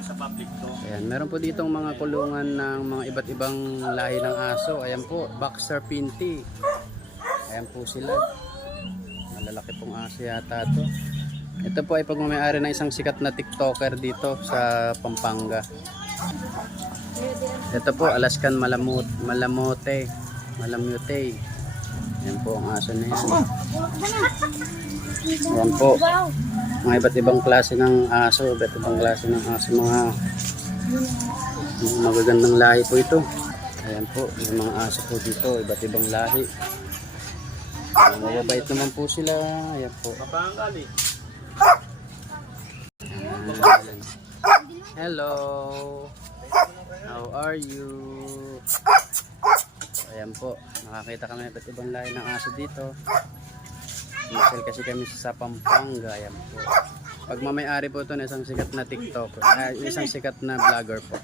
sa public to. Ayan, meron po ditong mga kulungan ng mga iba't ibang lahi ng aso. Ayan po, Boxer Pinty. Ayan po sila. Malalaki pong aso yata to. Ito po ay pagmamayari ng isang sikat na TikToker dito sa Pampanga. Ito po, Alaskan Malamute. Ayan po ang aso na yan. Ayan po. Mga iba't ibang klase ng aso. Mga magagandang lahi po ito. Ayan po, may mga aso po dito. Iba't ibang lahi. Mababait naman po sila. Ayan po. Papangali. Hello. How are you? Ayan po, nakakita kami ng iba't ibang lahi ng aso dito. Masal kasi kami sa Pampanga. Ayan po. Pagmamayari po ito na isang sikat na TikTok, isang sikat na vlogger po.